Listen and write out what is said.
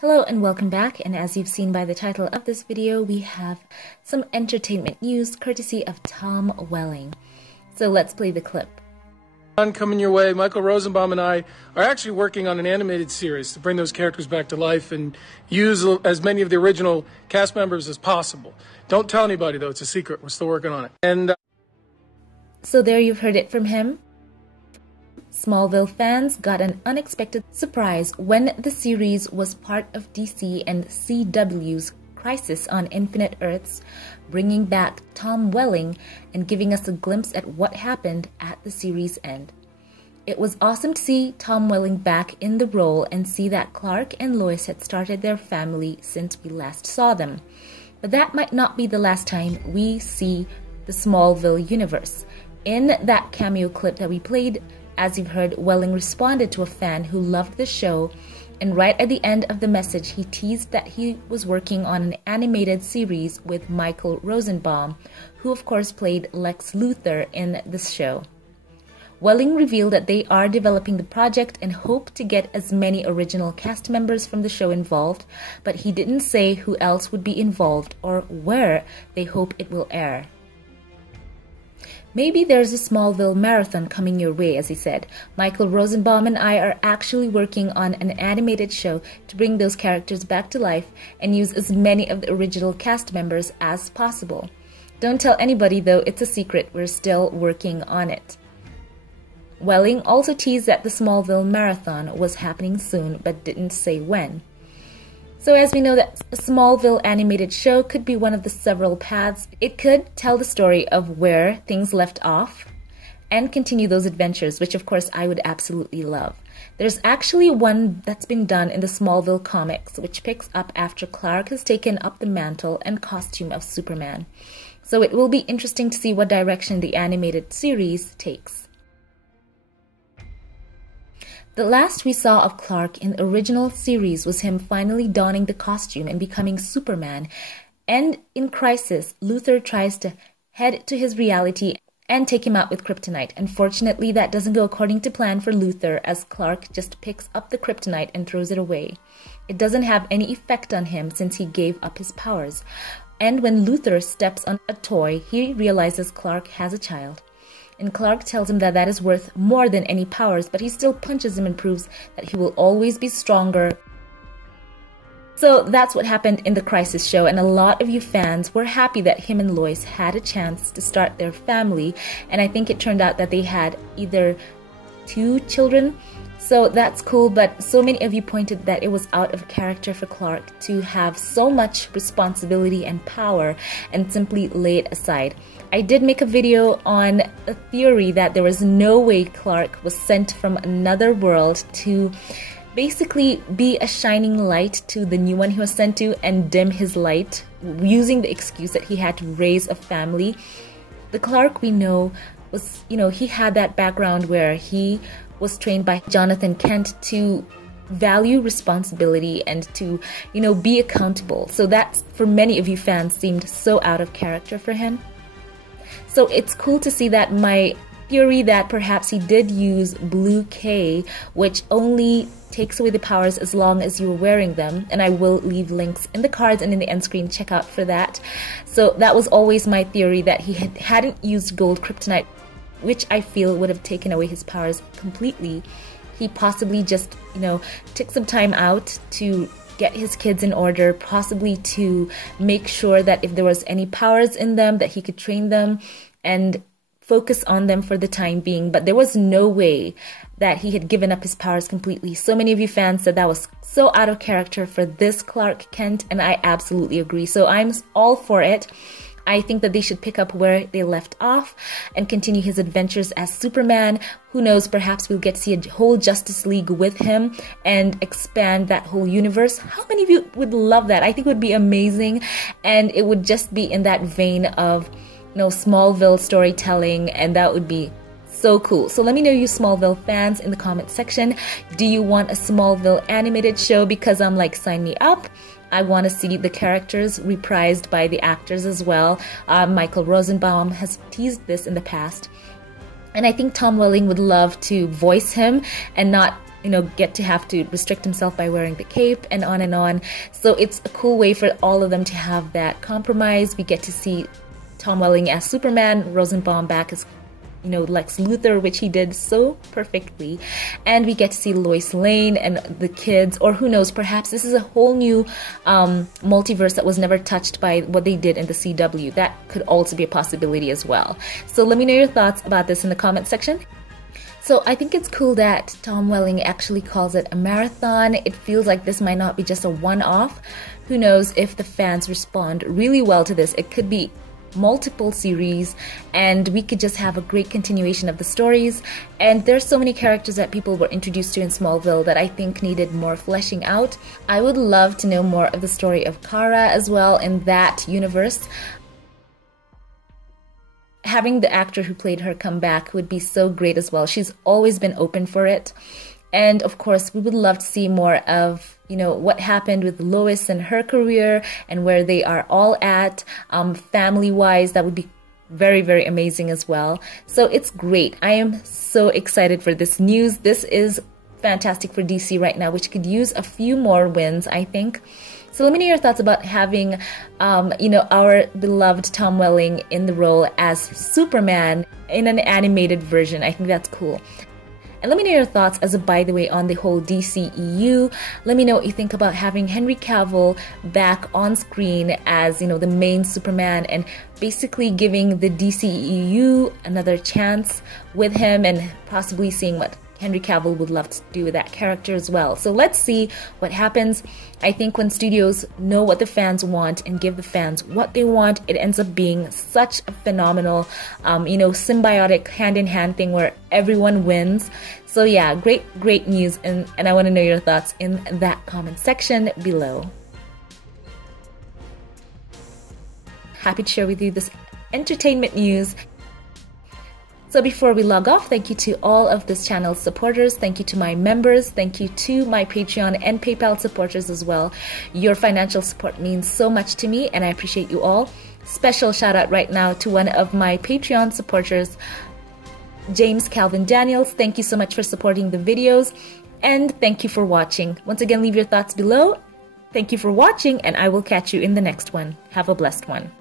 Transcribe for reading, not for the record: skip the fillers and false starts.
Hello and welcome back, and as you've seen by the title of this video, we have some entertainment news courtesy of Tom Welling. So let's play the clip. Coming your way, Michael Rosenbaum and I are actually working on an animated series to bring those characters back to life and use as many of the original cast members as possible. Don't tell anybody though, it's a secret, we're still working on it. And so there you've heard it from him. Smallville fans got an unexpected surprise when the series was part of DC and CW's Crisis on Infinite Earths, bringing back Tom Welling and giving us a glimpse at what happened at the series' end. It was awesome to see Tom Welling back in the role and see that Clark and Lois had started their family since we last saw them. But that might not be the last time we see the Smallville universe. In that cameo clip that we played, as you've heard, Welling responded to a fan who loved the show, and right at the end of the message, he teased that he was working on an animated series with Michael Rosenbaum, who of course played Lex Luthor in this show. Welling revealed that they are developing the project and hope to get as many original cast members from the show involved, but he didn't say who else would be involved or where they hope it will air. Maybe there's a Smallville marathon coming your way, as he said. Michael Rosenbaum and I are actually working on an animated show to bring those characters back to life and use as many of the original cast members as possible. Don't tell anybody though, it's a secret, we're still working on it. Welling also teased that the Smallville marathon was happening soon, but didn't say when. So as we know that a Smallville animated show could be one of the several paths. It could tell the story of where things left off and continue those adventures, which of course I would absolutely love. There's actually one that's been done in the Smallville comics, which picks up after Clark has taken up the mantle and costume of Superman. So it will be interesting to see what direction the animated series takes. The last we saw of Clark in the original series was him finally donning the costume and becoming Superman. And in Crisis, Luthor tries to head to his reality and take him out with kryptonite. Unfortunately, that doesn't go according to plan for Luthor, as Clark just picks up the kryptonite and throws it away. It doesn't have any effect on him since he gave up his powers. And when Luthor steps on a toy, he realizes Clark has a child. And Clark tells him that that is worth more than any powers, but he still punches him and proves that he will always be stronger. So that's what happened in the Crisis show, and a lot of you fans were happy that him and Lois had a chance to start their family, and I think it turned out that they had either 2 children. So that's cool, but so many of you pointed that it was out of character for Clark to have so much responsibility and power and simply lay it aside. I did make a video on a theory that there was no way Clark was sent from another world to basically be a shining light to the new one he was sent to and dim his light, using the excuse that he had to raise a family. The Clark we know was, he had that background where he was trained by Jonathan Kent to value responsibility and to, be accountable. So that, for many of you fans, seemed so out of character for him. So it's cool to see that my theory that perhaps he did use Blue K, which only takes away the powers as long as you're wearing them, and I will leave links in the cards and in the end screen, check out for that. So that was always my theory, that he hadn't used gold kryptonite, which I feel would have taken away his powers completely. He possibly just, took some time out to get his kids in order, possibly to make sure that if there was any powers in them, that he could train them and focus on them for the time being. But there was no way that he had given up his powers completely. So many of you fans said that was so out of character for this Clark Kent, and I absolutely agree. So I'm all for it. I think that they should pick up where they left off and continue his adventures as Superman. Who knows, perhaps we'll get to see a whole Justice League with him and expand that whole universe. How many of you would love that? I think it would be amazing, and it would just be in that vein of, Smallville storytelling, and that would be so cool. So let me know, you Smallville fans, in the comment section. Do you want a Smallville animated show? Because I'm like, sign me up. I want to see the characters reprised by the actors as well. Michael Rosenbaum has teased this in the past. And I think Tom Welling would love to voice him and not get to have to restrict himself by wearing the cape and on and on. So it's a cool way for all of them to have that compromise. We get to see Tom Welling as Superman, Rosenbaum back as Lex Luthor, which he did so perfectly, and we get to see Lois Lane and the kids, or who knows, perhaps this is a whole new multiverse that was never touched by what they did in the CW. That could also be a possibility as well. So let me know your thoughts about this in the comment section. So I think it's cool that Tom Welling actually calls it a marathon. It feels like this might not be just a one-off. Who knows, if the fans respond really well to this, it could be multiple series and we could just have a great continuation of the stories. And there's so many characters that people were introduced to in Smallville that I think needed more fleshing out. I would love to know more of the story of Kara as well in that universe. Having the actor who played her come back would be so great as well. She's always been open for it. And of course, we would love to see more of what happened with Lois and her career and where they are all at family-wise. That would be very, very amazing as well. So it's great. I am so excited for this news. This is fantastic for DC right now, which could use a few more wins, I think. So let me know your thoughts about having, our beloved Tom Welling in the role as Superman in an animated version. I think that's cool. And let me know your thoughts as a by the way on the whole DCEU. Let me know what you think about having Henry Cavill back on screen as, the main Superman and basically giving the DCEU another chance with him and possibly seeing what Henry Cavill would love to do with that character as well. So let's see what happens. I think when studios know what the fans want and give the fans what they want, it ends up being such a phenomenal, symbiotic hand-in-hand thing where everyone wins. So yeah, great news, and I want to know your thoughts in that comment section below. Happy to share with you this entertainment news. So before we log off, thank you to all of this channel's supporters. Thank you to my members. Thank you to my Patreon and PayPal supporters as well. Your financial support means so much to me and I appreciate you all. Special shout out right now to one of my Patreon supporters, James Calvin Daniels. Thank you so much for supporting the videos and thank you for watching. Once again, leave your thoughts below. Thank you for watching and I will catch you in the next one. Have a blessed one.